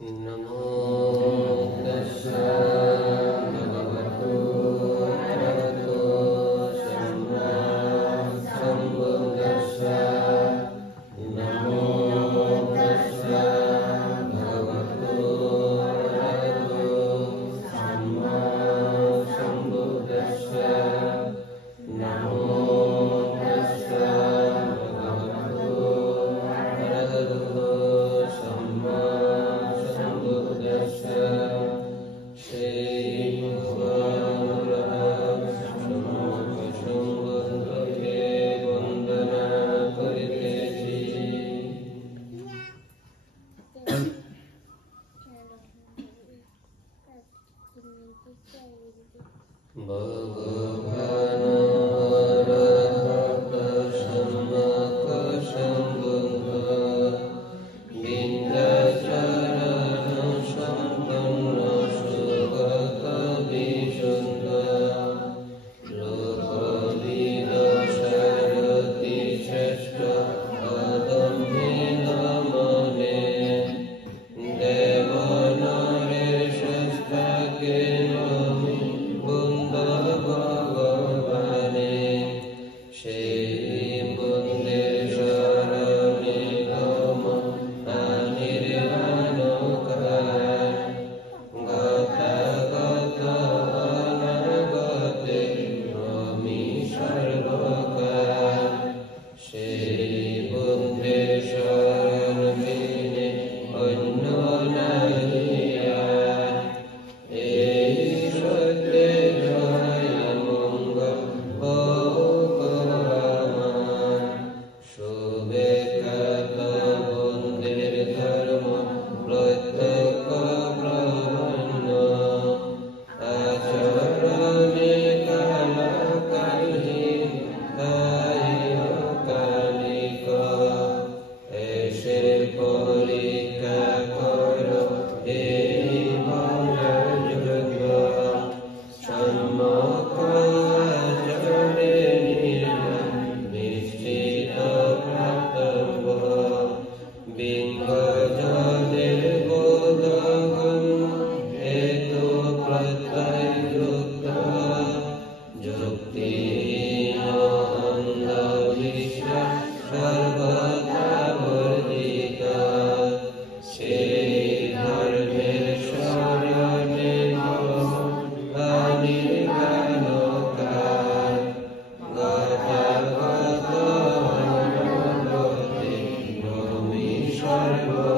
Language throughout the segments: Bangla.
नमो तस्सा भगवतो अरहतो सम्मा सम्बुद्दस्सा नमो तस्सा भगवतो अरहतो सम्मा सम्बुद्दस्सा नमो तस्सा भगवतो अरहतो सम्मा Sarva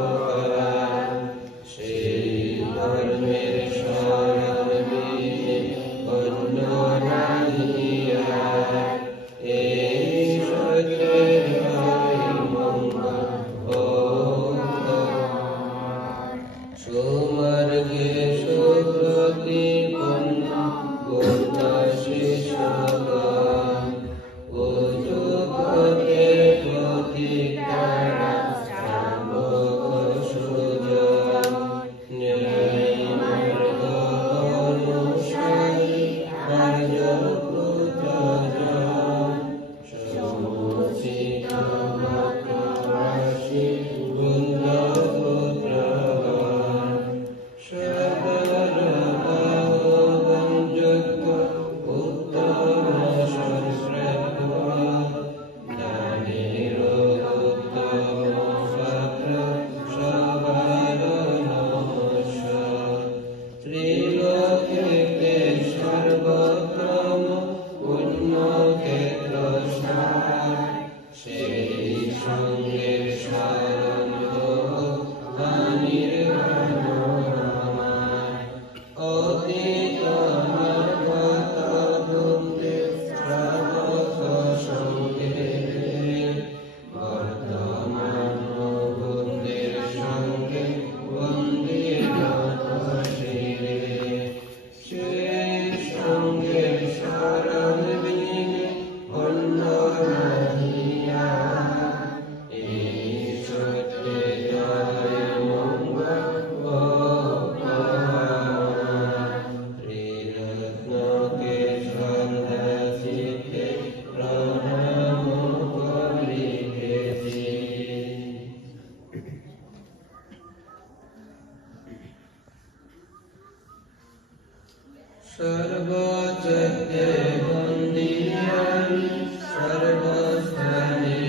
সর্বচিত্তে বন্দী আমি, সর্বস্থানে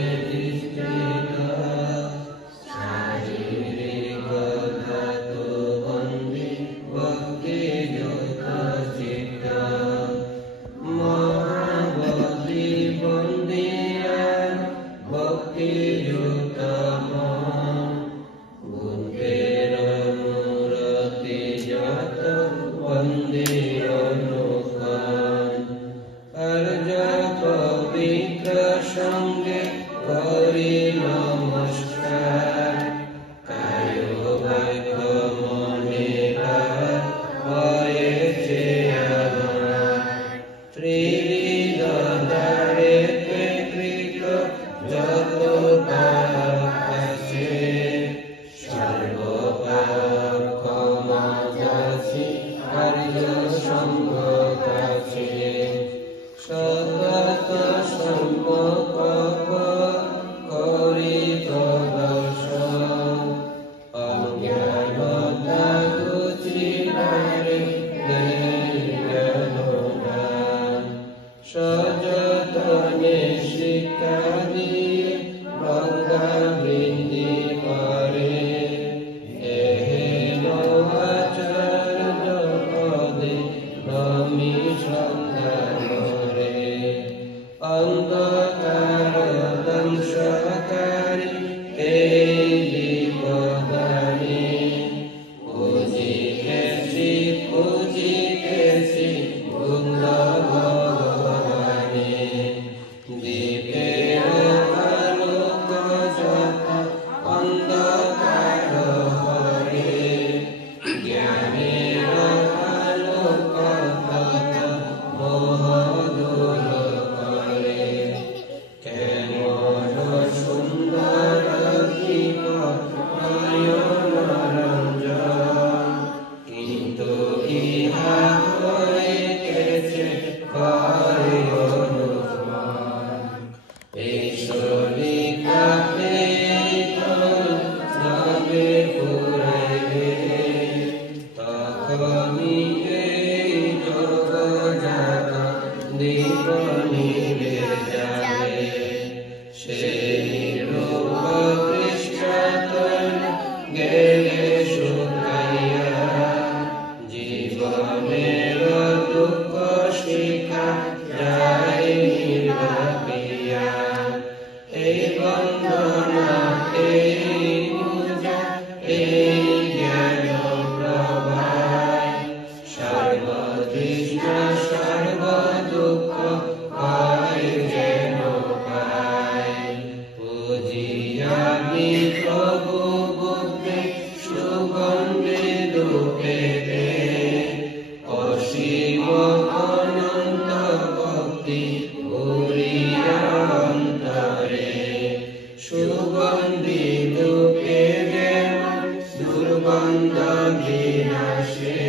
স্থিত। শারীরিক ধাতু বন্দী, ভক্তিযুক্ত চিত্ত। মহাবলী বন্দী আমি, ভক্তিযুক্ত মন। বুদ্ধের মূরতি যত বন্দী অনুক্ষণ। আর্য পবিত্র সঙ্গে করি নমস্কার। কায় বাক্য মনে হয়েছে আমার। ত্রিবিধ দ্বারেতে কৃত যত পাপ আছে, সর্বপাপ ক্ষমা যাচি আর্য সঙ্গ কাছে। সতত সম্পর্ক করিত দর্শন, অজ্ঞানতা ঘুচিবারে জ্ঞানদান। সযতনে শিক্ষা দিয়ে গঙ্গা বৃদ্ধি করে, এহেন আচার্য পদে নমি সন্ধ্যা করে। অন্ধকার দংশকারী এই দীপদানি, পুজিতেছি পুজিতেছি বৃন্দ ভগবানে। দীপের আলোক যত অন্ধকার হরে, জ্ঞানের আলোক তত মোহ দূর করে। কেমন সুন্দর দীপ নয়ন রঞ্জন, কিন্তু ইহা হইতেছে করে অনুমান। এই শরীরটাকে যাবে পুরাইবে, তখনই এই জগৎ দীপ নিভে যাবে। সেই রূপ পৃষ্ঠতল গেলে শুকাইয়া, জীবনের দুঃখ শিখা যায় নির্বাপিয়া। এই বন্দনা এই পূজা এই জ্ঞান প্রভায়, সর্বতৃষ্ণা সর্বদুঃখ হয় যেন পায়। পুজিয়ামি প্রভু বুদ্ধে সুগন্ধে ধূপেতে, অসীম অনন্ত ভক্তি ভরিয়া অন্তরে। সুগন্ধি ধূপে যেমন দুর্গন্ধ বিনাশে,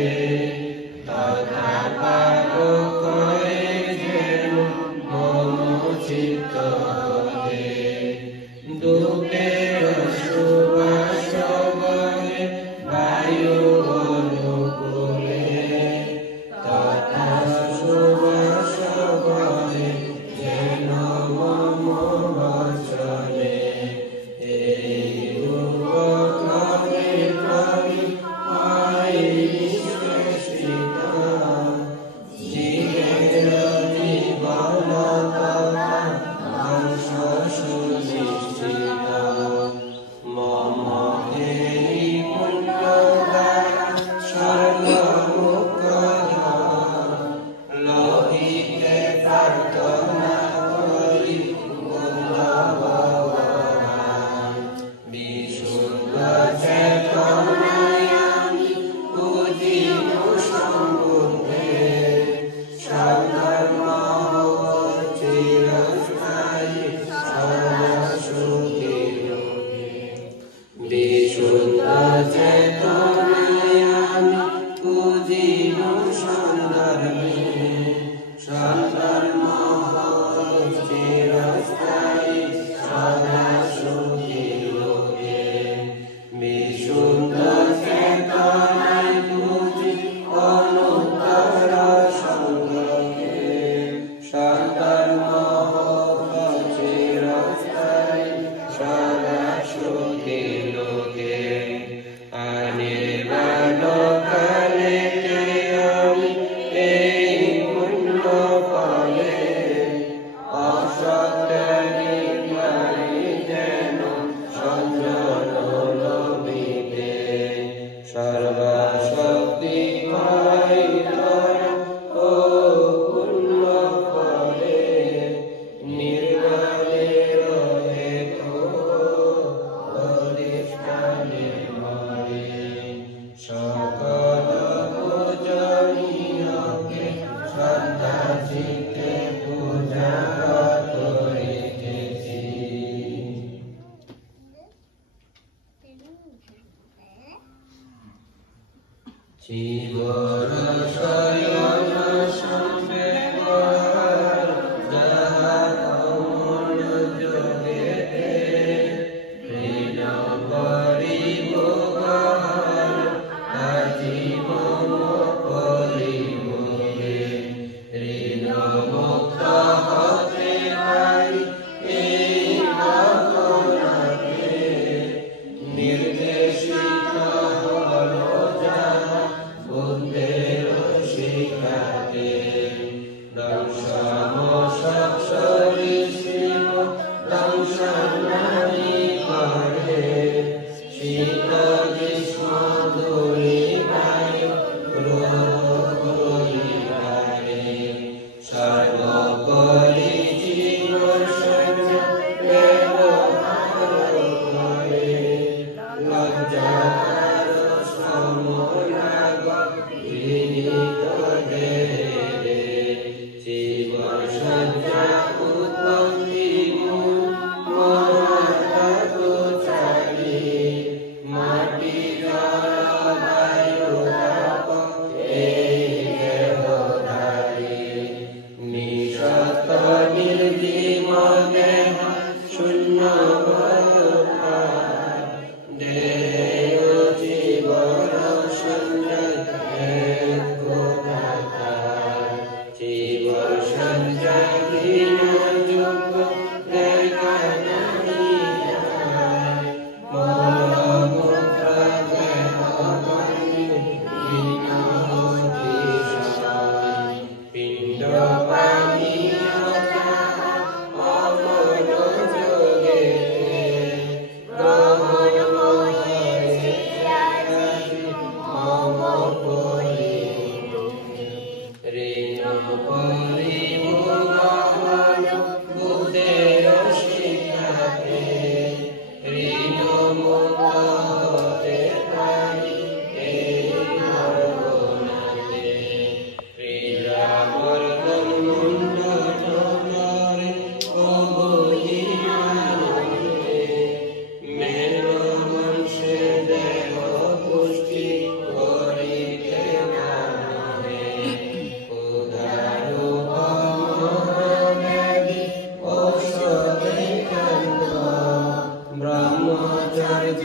তথা পাপ ক্ষয়ে যেন মম চিত্ত হতে। ধূপের সুবাস বহে বায়ু অনুকূলে, তথা সুবাস বহে যেন মম বচনে। এই রূপ ক্রমে ক্রমে হয় নিষ্কাশিত, জীবের জীবন তথা ধ্বংস সুনিশ্চিত। মম এই পুণ্য দ্বারা স্বর্গমুখ লোহিতে প্রার্থনা করি বুদ্ধ ভগবান। বিশুদ্ধ চেতনায় আমি পুজিব সম্বুদ্ধে, সধর্ম চিরস্থায়ী সর্বসুখী রূপে। বিশুদ্ধ চেতনায় আমি পুজিব সন্দর্ভে, সধর্ম চিরস্থায়ী সর্বসুখী রূপে। বিশুদ্ধ চেতনায় পুজি অনুত্তর সর্বশক্তি পাই তারা ও পূর্ণ করে নির্বাণে রহে তো অধিষ্ঠানে মরে সকল পূজনীয়কে শ্রদ্ধা চিত্তে পূজা করিতেছি। জীবন শয়ন সম্বেদন যাহা অমর যোগেতে ঋণ করিব গহন আজীবন পরিমোহে ঋণ মুক্ত হতে পারি এই ভাবনাতে নির্দেশিত হলো যাহা বুদ্ধের শিখাতে দংশামশক সরীসৃপ দংশনানি করে শীত গ্রীষ্ম ধূলি বায়ু রোগ রোগীকারে সর্বোপরি জীবন সঞ্জয় ব্যবহার করে লজ্জার সমরাগ বিনীত দেহে জীবন সঞ্জা উৎপত্তি মূল মহাত্মা চারি মাটি জল বায়ু তাপ এই দেহধারী নিঃসত্ব নির্জীব দেহ শূন্য দেহ জীবন সঞ্জয় জীবন সঞ্জয় যোগ্য দেখা নাহি মূলমূত্র দেহ পিণ্ড পানি অমল যোগে বুদ্ধের শিখাতে ঋণ মুক্ত হতে পারি এই ভাবনাতে ক্রীড়াবর্গন মুন্ডন করে কবহি মানবে মেল মনসে দেহ পুষ্টি করিতে মানবে ব্রহ্মচর্য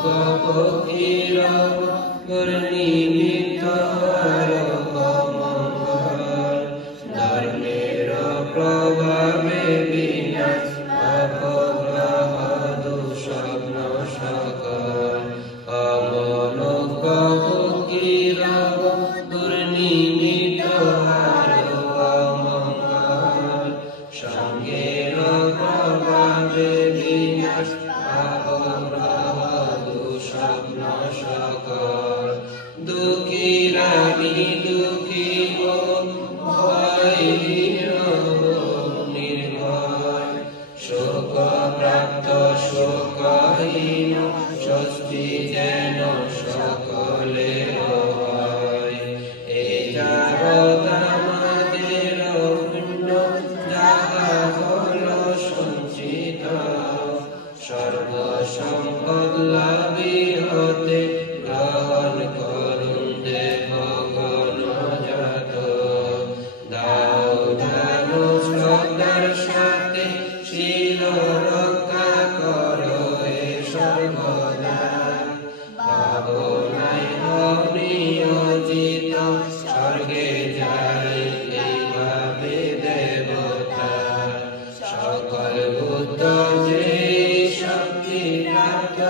পক্ষীর নিমিত্ত মঙ্গল ধর্মের প্রভাবে বিনাশ অপগ্রহ দুঃস্বপ্ন সকল অমনোজ্ঞ পক্ষীর দুর্নিমিত্ত মঙ্গল সঙ্গের প্রভাবে বিনাশ অপগ্রহ দুঃস্বপ্ন সকল দুঃখীরানি দুঃখী নির্ভয় শোক প্রাপ্ত শোকহীন স্বস্তি যেন সকলে হয় এই জগৎ আমাদের পুণ্য যাহা হল সঞ্চিত সর্বসম্পদ লাভী হতে গ্রহণ করুন দেবগণ জাত দাও জানো শ্রদ্ধার সাথে শীল রক্ষা করো এ সর্বদা ভাবনায় অনিয়োজিত স্বর্গে যায় এইভাবে দেবতা সকল বুদ্ধ যে শক্তি প্রাপ্ত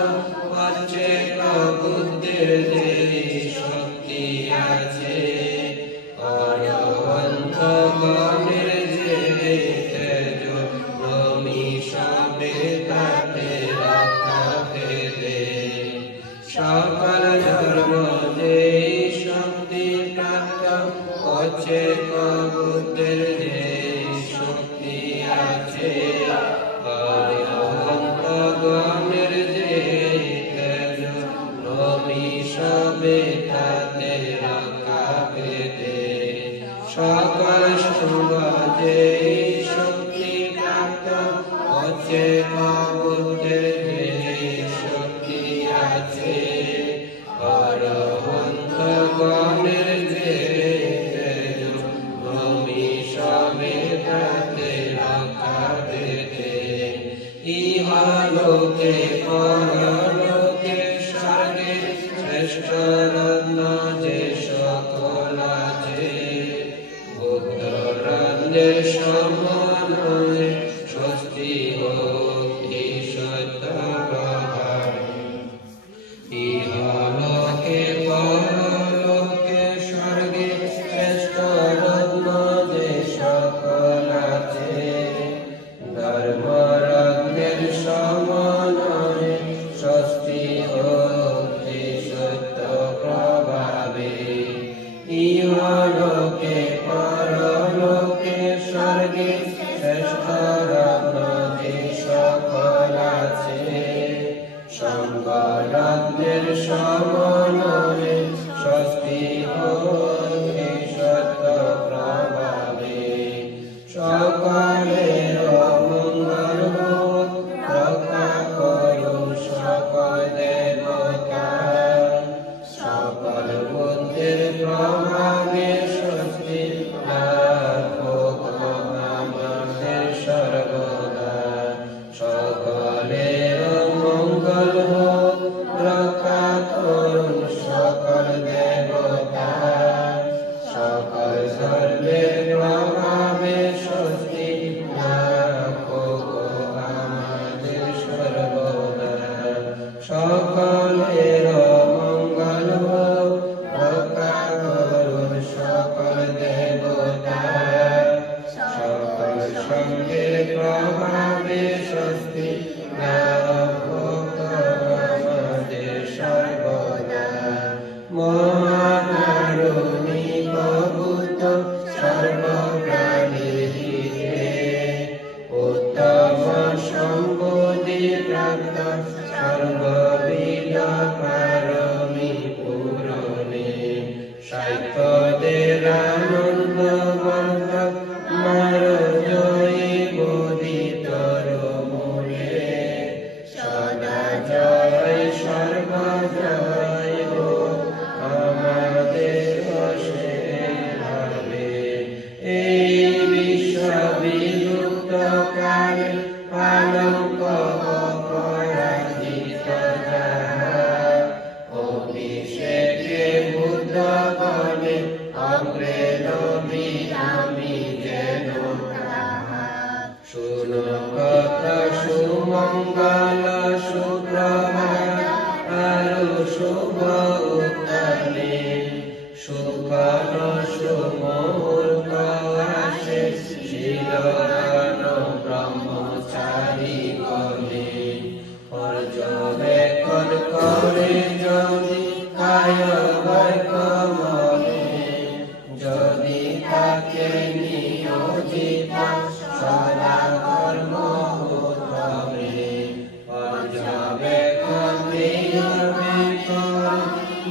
হচ্ছে বুদ্ধের যে শক্তি আছে অরহন্তগণের যে তেজ নমিষাবে তাতে রক্ষা পেতে সকল ধর্ম যে শক্তি প্রাপ্ত হচ্ছে বুদ্ধের যে শক্তি আছে অরহন্তগণের যে তেজ নমিষাবে তাতে রক্ষা পেতে সকল সঙ্গ যে শক্তি প্রাপ্ত হচ্ছে বুদ্ধের যে শক্তি আছে অরহন্তগণের যে তেজ নমিষাবে তাতে রক্ষা পেতে ইহলোকে পরলোকে স্বর্গে শ্রেষ্ঠ রত্ন যে সকল আছে বুদ্ধ রত্নের সমান স্বস্তি হোক এই সত্য প্রভাব ইহলোকে পরলোকে স্বর্গে শ্রেষ্ঠ রত্ন যে সকল আছে ধর্ম রত্নের সমান স্বস্তি হোক এই সত্য প্রভাবে ইহলোকে পরলোকে স্বর্গে শ্রেষ্ঠ রত্ন যে সকল আছে সঙ্গ রত্নের সমান স্বস্তি হোক এই সত্য প্রভাবে সকলের মঙ্গল হোক রক্ষা করুন সকল দেবতা সকল বুদ্ধের প্রভাবে স্বস্তি লাভ হোক আমাদের সর্বদা সকলের মঙ্গল হোক রক্ষা করুন সকল দেবতা সকল সর্বের প্রভাবে স্বস্তি লাভ হোক আমাদের সর্বদা সকলের মঙ্গল হোক রক্ষা করুন সকল দেবতা সকল সঙ্গের প্রভাবে স্বস্তি লাভ হোক আমাদের সর্বদা মহাকারুণিক বুদ্ধ সর্বপ্রাণীর হিতে উত্তম সম্বোধি প্রাপ্ত সর্ববিধ পার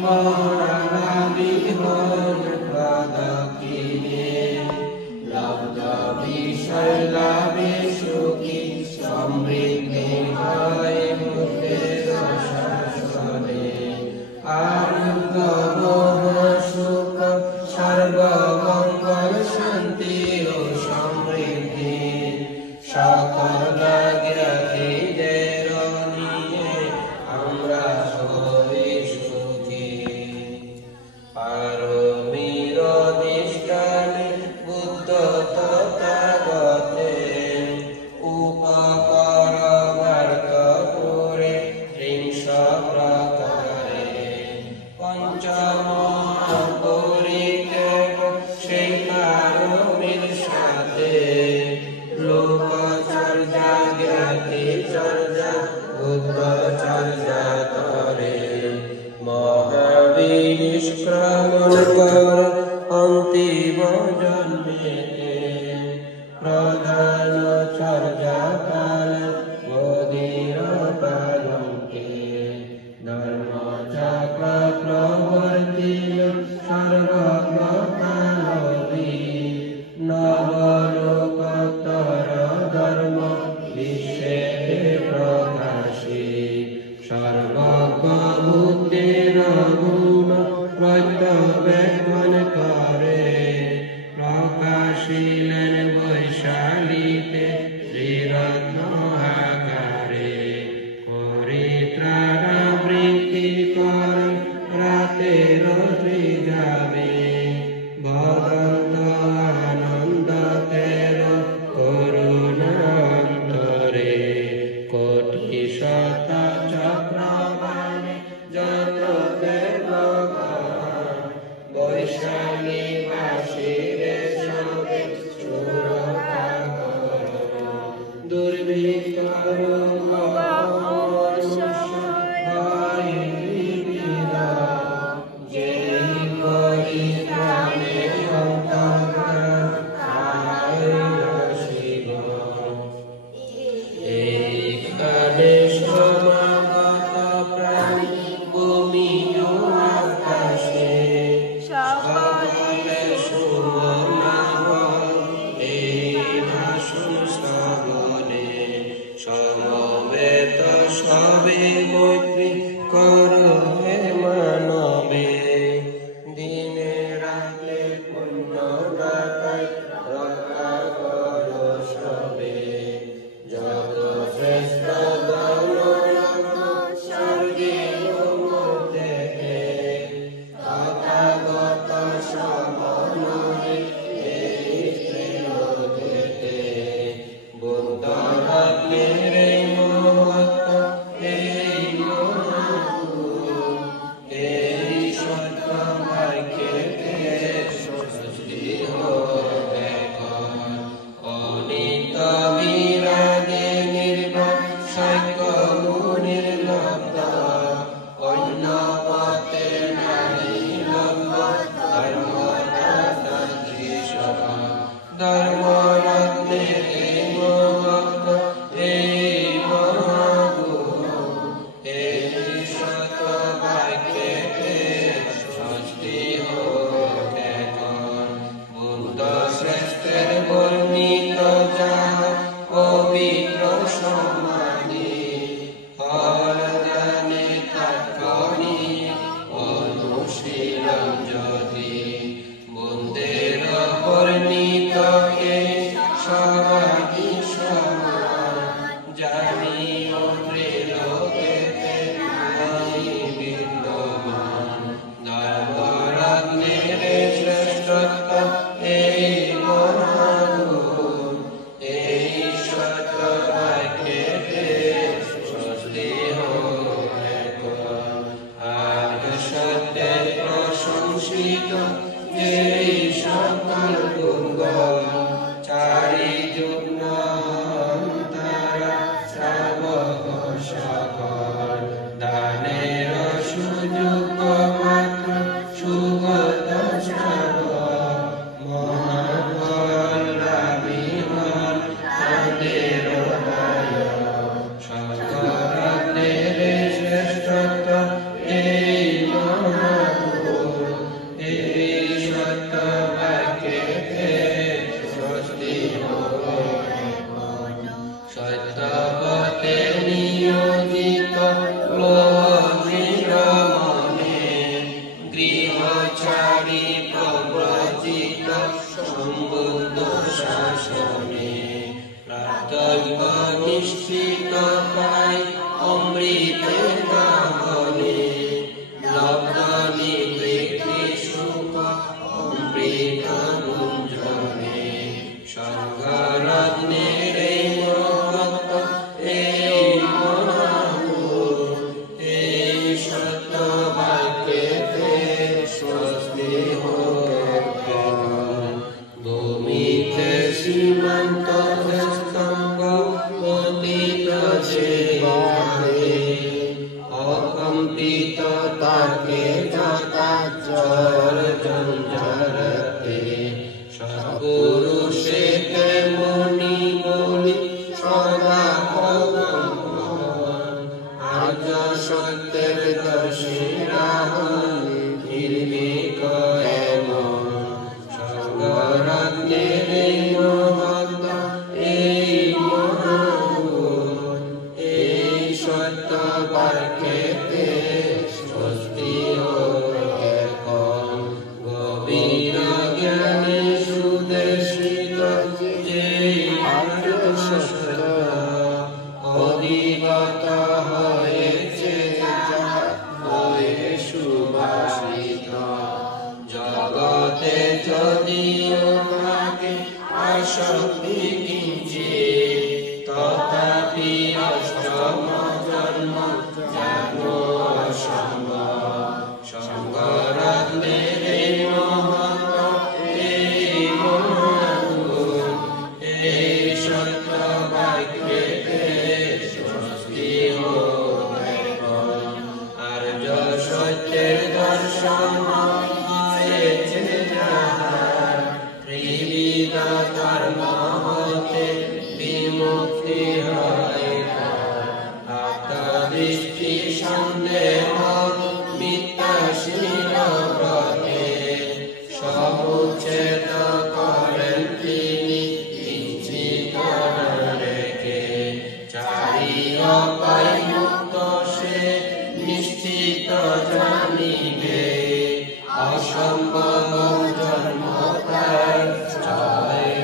মরণ বিহন প্রদক্ষিণে লব্ধ বিষয় লাভে সুখী সমৃদ্ধি হয় মুক্তের শাসনে আনন্দ মোহ সুখ সর্বমঙ্গল শান্তি ও সমৃদ্ধি সকল জ্ঞাতিদের নিয়ে আমরা হই সুখী পারমীর নিষ্ঠানে বুদ্ধ তথাগতে উপকর বার্ত পুরে ত্রিংশ প্রকারে পঞ্চম পরিত্যাগ সেই পারমীর সাথে লোকচর্যা জ্ঞাতি চর্যা বুদ্ধ চর্যা করে মহাবিনিষ্ক্রমণ কর অন্তিম জন্মেতে প্রধান চর্যা কাল মোদীর পালঙ্কে ধর্ম চক্র প্রবর্তিল সর্বপ্রকারী নবলোকোত্তর ধর্ম বিশ্বে প্রকাশী সর্বজ্ঞ বুদ্ধির গুণ প্রত্যবেক্ষণ করে প্রকাশিলেন বৈশালীতে শ্রীরত্ন আকারে পরিত্রাণাবৃত্তি কর রাতের যাবে বদন্ত আনন্দ তের করুণান্তরে কোটি শত চক্রবাণী যত দেব বৈশালী বাসীরে সবে সুরক্ষা কর দুর্ভিক্ষ সমবেত সবে মৈত্রী কর হে মানবে দিনে রাতে পুণ্য দাতায় রক্ষা কর সবে যত শ্রেষ্ঠ গণরত্ন স্বর্গে থেকে তথাগত সমন্বয়ে এই ত্রিলোকেতে বুদ্ধ রত্নের মহত্ব এই মহাগুণ এই সত্য ভাগ্যেতে সৃষ্টি হোক এখন অনিত বিরাগে নির্বাণ সাক্ষ্য মুনির লব্ধ অন্য পথে নাই লব্ধ ধর্ম ধর্ম রত্নের মহত্ব এই মহাগুণ এই সত ভাগ্যেতে সৃষ্টি হোক এখন বুদ্ধ শ্রেষ্ঠের বর্ণিত যাহা পবিত্র সমাধি হরদানে তাৎক্ষণি অনুশীলন যদি বুদ্ধের বর্ণিত কে সমাধি সমান জানিও ত্রিলোকেতে নাই বিদ্যমান ধর্মরত্নের শ্রেষ্ঠত্ব এই মহাগুণ এই সত্য ভাগ্যেতে সৃষ্টি হোক এখন আজ সত্যের প্রশংসিত এই সকল গুণগণ চারি যুগ্ম তারা শ্রাবক সকল দানের সুযোগ মাত্র সুগত শ্রাবক মহাফল লাভিমান তাদের সকল শ্রেষ্ঠত্ব এই মহা নিশ্চিত পাই অমৃতে গাবনে লব্ধনি দেখি সুখ অমৃত গুঞ্জনে স্বর্গরত্নের এই মহত্ব এই মহাগুণ এই সত্য বাক্যেতে স্বস্তি হোক ভূমিতে সীমান্ত স্তম্ভ পতিত অকম্পিত তাকে যথা চর জঞ্জরতে সৎপুরুষেতে মনি বলি সদা আর্য সত্যের দর্শী রাহুল নির্ভীক এমন স্বর্গরত্নের এই মহত্ব এই মহাগুণ এই সত্য বাক্যেতে স্বস্তি হোক গভীর জ্ঞানে সুদেশিত যে অধিগত হয়েছে হয়ে সুভাষিত জগতে যদিও থাকে আসক্তি কিঞ্চিৎ তথাপি অষ্টম জন্ম জানো অসম্ভব স্বর্গরত্নের এই মহত্ব এই মহাগুণ এই সত্য বাক্যেতে স্বস্তি হোক আর্য সত্যের দর্শন হয়েছে যাহার ত্রিবিধ ধর্ম হতে বিমুক্তি হয় আত্মদৃষ্টি সন্দেহ মিথ্যাশীল ব্রতে সবুচ্ছেদ করেন তিনি কিঞ্চিত রেখে চারিয় পাই মুক্ত সে নিশ্চিত জানিবে অসম্ভব জন্ম তার স্থানে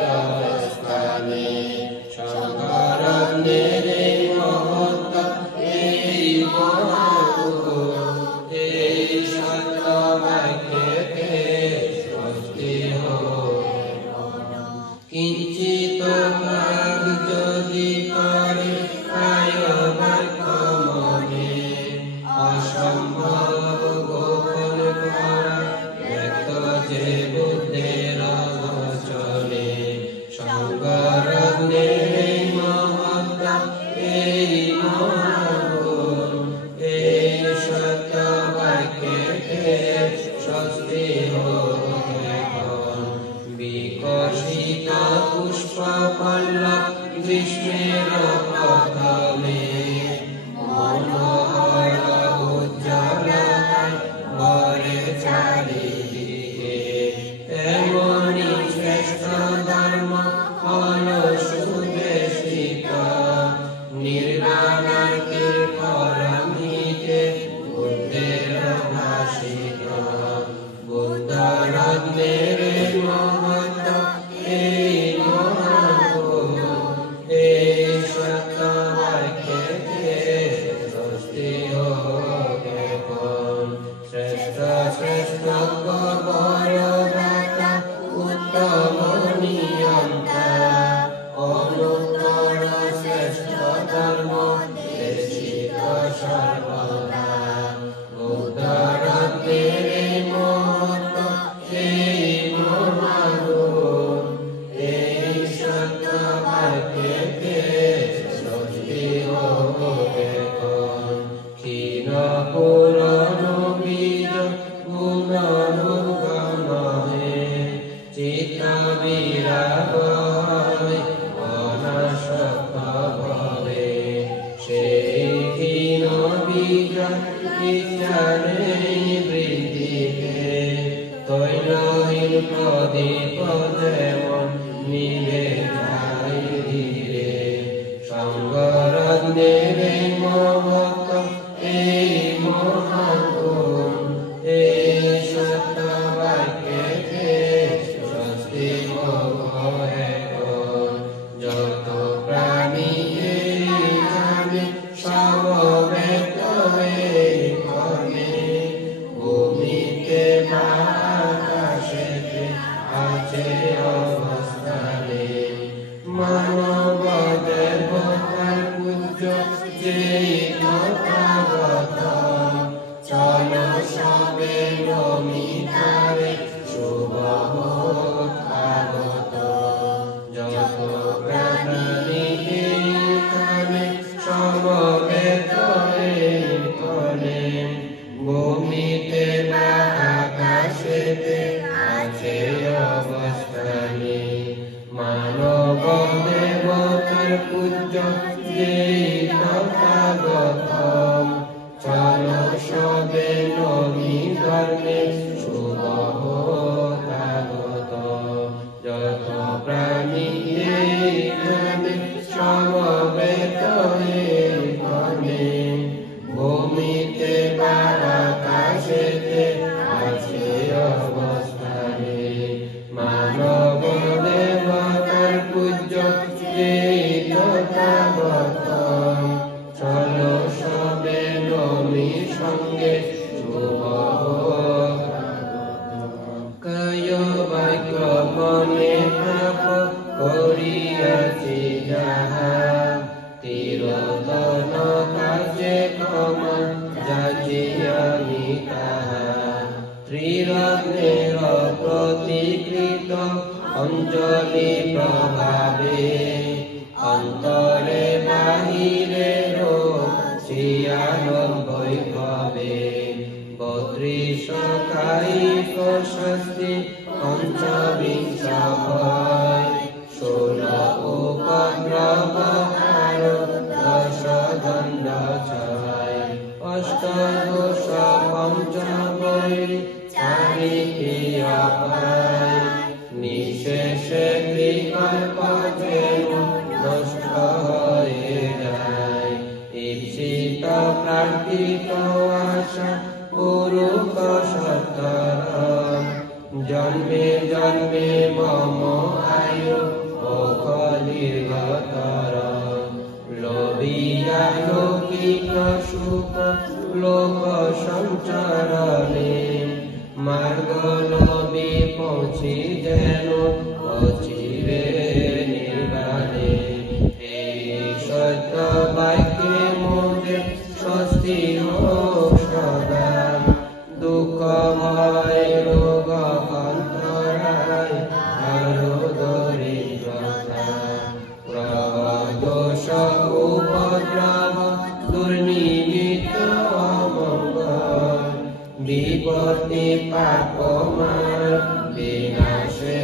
স্বর্গরত্নের এই মহত্ব এই মহাগুণ এই সত্য বাক্যেতে স্বস্তি হোক কিঞ্চিত ভাগ যদি করে কায় বাক্য মনে অসম্ভব গোপন করা ব্যক্ত যে বুদ্ধের বচনে স্বর্গরত্নের এই মহত্ব এই মহাগুণ এই সত্য বাক্যেতে স্বস্তি হোক বিকশিত পুষ্প পল্লব গ্রীষ্মের প্রথমে মনোহর উজ্জ্বলতায় ভরে চারিদিকে এমনি শ্রেষ্ঠ ধর্ম হল সুদেশিত নির্বাণার্থের করমিতে বুদ্ধের ভাষিত বুদ্ধরত্নের মহত্ব এই মহাগুণ এই সত্য বাক্যেতে স্বস্তি হোক শ্রেষ্ঠ শ্রেষ্ঠ বরদাতা উত্তম নিয়ন্তা অনুত্তর শ্রেষ্ঠ ধর্ম দেশিত সর্বদা বুদ্ধরত্নের মহত্ব এই মহাগুণ এই সত্য বাক্যেতে স্বস্তি হোক ক্ষীণ পুরনো বীজ গুণানুগমনে চিত্ত বিরাগ হয় অনাসক্ত ভবে সেই ক্ষীণ বীজ ইচ্ছানে বৃদ্ধিকে তৈলহীন প্রদীপ যেমন নিভে যায় ধীরে স্বর্গরত্নের মহত্ব এই মহাগুণ এই সত্য বাক্যেতে স্বস্তি হোক যত প্রাণী ভূমিতে বা আকাশেতে আছে অবস্থানে মানব দেবতার পূজ্য যেই তথাগতম চলো সবে নবী ধর্মে শুভ তাগত যত প্রাণী এইখানে সমবেত এখানে ভূমিতে বা আকাশেতে আছে অবস্থানে মানব দেবতার পূজ্য যেই তথাগতম চলো সবে নবী সঙ্গে শুভ কায় বাক্য মনে পাপ করিয়াছি যাহা তিরোদন কাজে ক্ষমা যাচিয়ামি তাহা ত্রিরত্নের প্রতিকৃত অঞ্জলি প্রভাবে অন্তরে বাহিরে শিয়ালম বৈভবে ৩২ কায়িক শাস্তি পঞ্চবিংশ ভয় ১৬ উপদ্রব আর ১০ দণ্ড ছয় অষ্টদোষ পঞ্চবৈরী চারিটি অপায় নিশেষে বিকল্প যেন নষ্ট হয়ে যায় ঈপ্সিত প্রার্থিত আশা পুরুষ সত্তর জন্মে জন্মে মম আয়ু ও দীর্ঘতর লোভিয়া লৌকিক সুখ লোক সঞ্চরণে মার্গ লোভী পৌঁছি যেন অচিরে নির্বাণে এই সত্য বাক্যে মোদে স্বস্তি হোক সদা দুঃখ ভয় রোগ অন্তরায় আরো দরিদ্রতা প্রদোষ উপদ্রব দুর্নিমিত্ত অমঙ্গল বিপত্তি পাপ মার বিনাশে